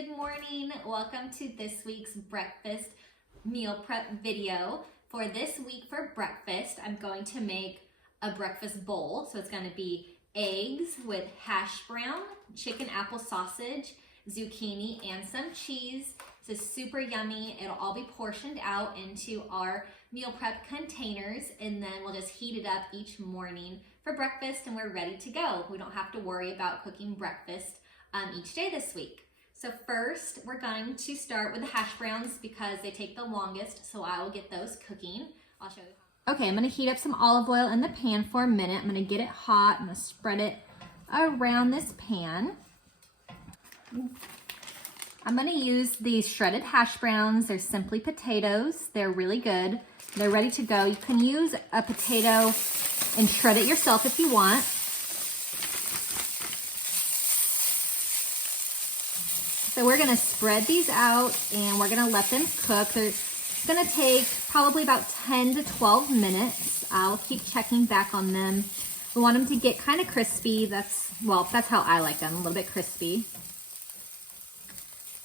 good morning. Welcome to this week's breakfast meal prep video. For this week for breakfast, I'm going to make a breakfast bowl. So it's going to be eggs with hash brown, chicken apple sausage, zucchini, and some cheese. This is super yummy. It'll all be portioned out into our meal prep containers, and then we'll just heat it up each morning for breakfast and we're ready to go. We don't have to worry about cooking breakfast each day this week. So first, we're going to start with the hash browns because they take the longest, so I will get those cooking. I'll show you. Okay, I'm gonna heat up some olive oil in the pan for a minute. I'm gonna get it hot. I'm gonna spread it around this pan. I'm gonna use these shredded hash browns. They're simply potatoes. They're really good. They're ready to go. You can use a potato and shred it yourself if you want. So we're gonna spread these out and we're gonna let them cook. It's gonna take probably about 10 to 12 minutes. I'll keep checking back on them. We want them to get kind of crispy. That's how I like them, a little bit crispy.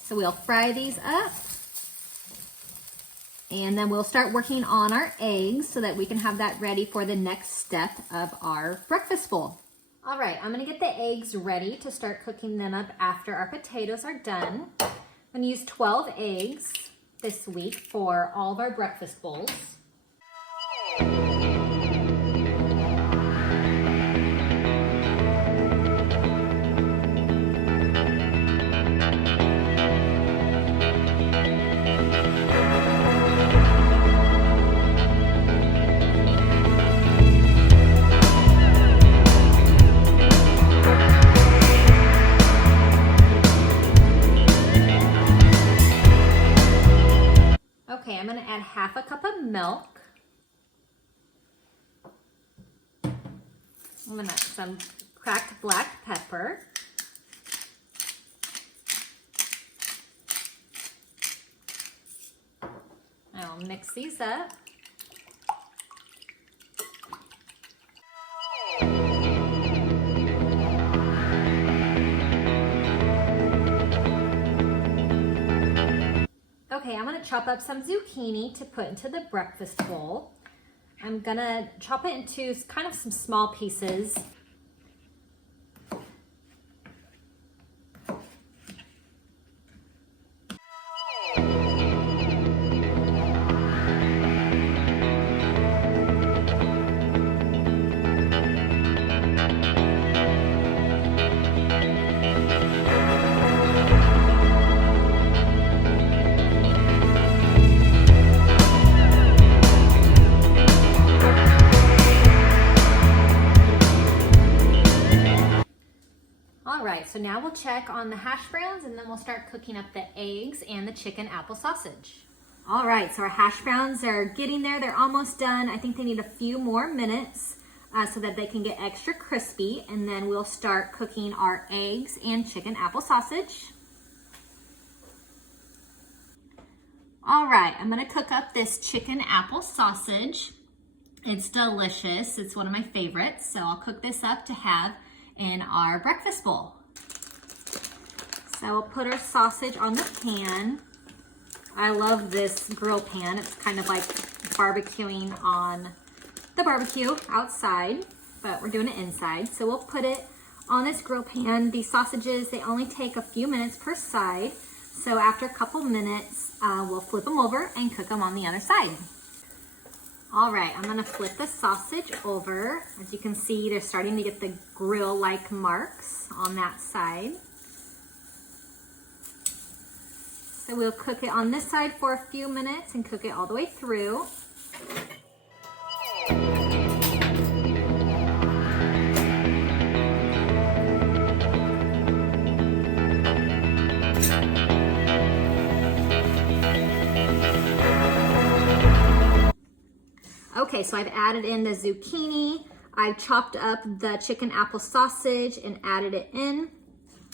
So we'll fry these up and then we'll start working on our eggs so that we can have that ready for the next step of our breakfast bowl. All right, I'm gonna get the eggs ready to start cooking them up after our potatoes are done. I'm gonna use 12 eggs this week for all of our breakfast bowls. Okay, I'm gonna add half a cup of milk. I'm gonna add some cracked black pepper. I'll mix these up. Okay, I'm gonna chop up some zucchini to put into the breakfast bowl. I'm gonna chop it into kind of some small pieces. So now we'll check on the hash browns and then we'll start cooking up the eggs and the chicken apple sausage. All right, so our hash browns are getting there. They're almost done. I think they need a few more minutes so that they can get extra crispy, and then we'll start cooking our eggs and chicken apple sausage. All right, I'm gonna cook up this chicken apple sausage. It's delicious. It's one of my favorites. So I'll cook this up to have in our breakfast bowl. So we'll put our sausage on the pan. I love this grill pan. It's kind of like barbecuing on the barbecue outside, but we're doing it inside. So we'll put it on this grill pan. These sausages, they only take a few minutes per side. So after a couple minutes, we'll flip them over and cook them on the other side. All right, I'm gonna flip the sausage over. As you can see, they're starting to get the grill-like marks on that side. So we'll cook it on this side for a few minutes and cook it all the way through. Okay, so I've added in the zucchini. I've chopped up the chicken apple sausage and added it in.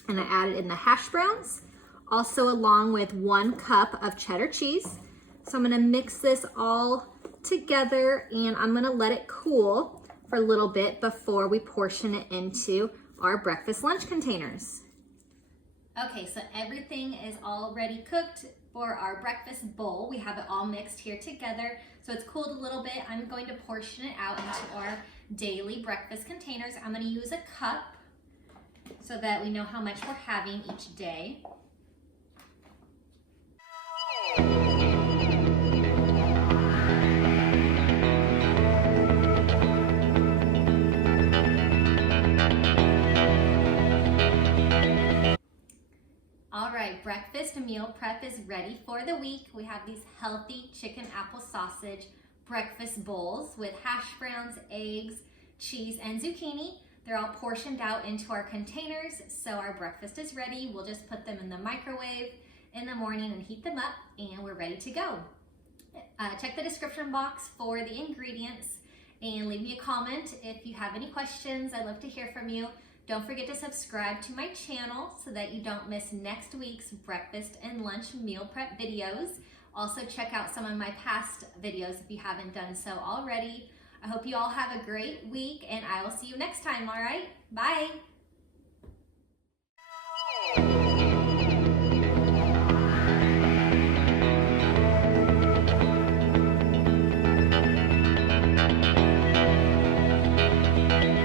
And I added in the hash browns, also along with 1 cup of cheddar cheese. So I'm gonna mix this all together and I'm gonna let it cool for a little bit before we portion it into our breakfast lunch containers. Okay, so everything is already cooked for our breakfast bowl. We have it all mixed here together. So it's cooled a little bit. I'm going to portion it out into our daily breakfast containers. I'm going to use a cup so that we know how much we're having each day. All right, breakfast meal prep is ready for the week. We have these healthy chicken apple sausage breakfast bowls with hash browns, eggs, cheese, and zucchini. They're all portioned out into our containers, so our breakfast is ready. We'll just put them in the microwave in the morning and heat them up, and we're ready to go. Check the description box for the ingredients and leave me a comment if you have any questions. I'd love to hear from you. Don't forget to subscribe to my channel so that you don't miss next week's breakfast and lunch meal prep videos. Also check out some of my past videos if you haven't done so already. I hope you all have a great week, and I will see you next time, all right? Bye.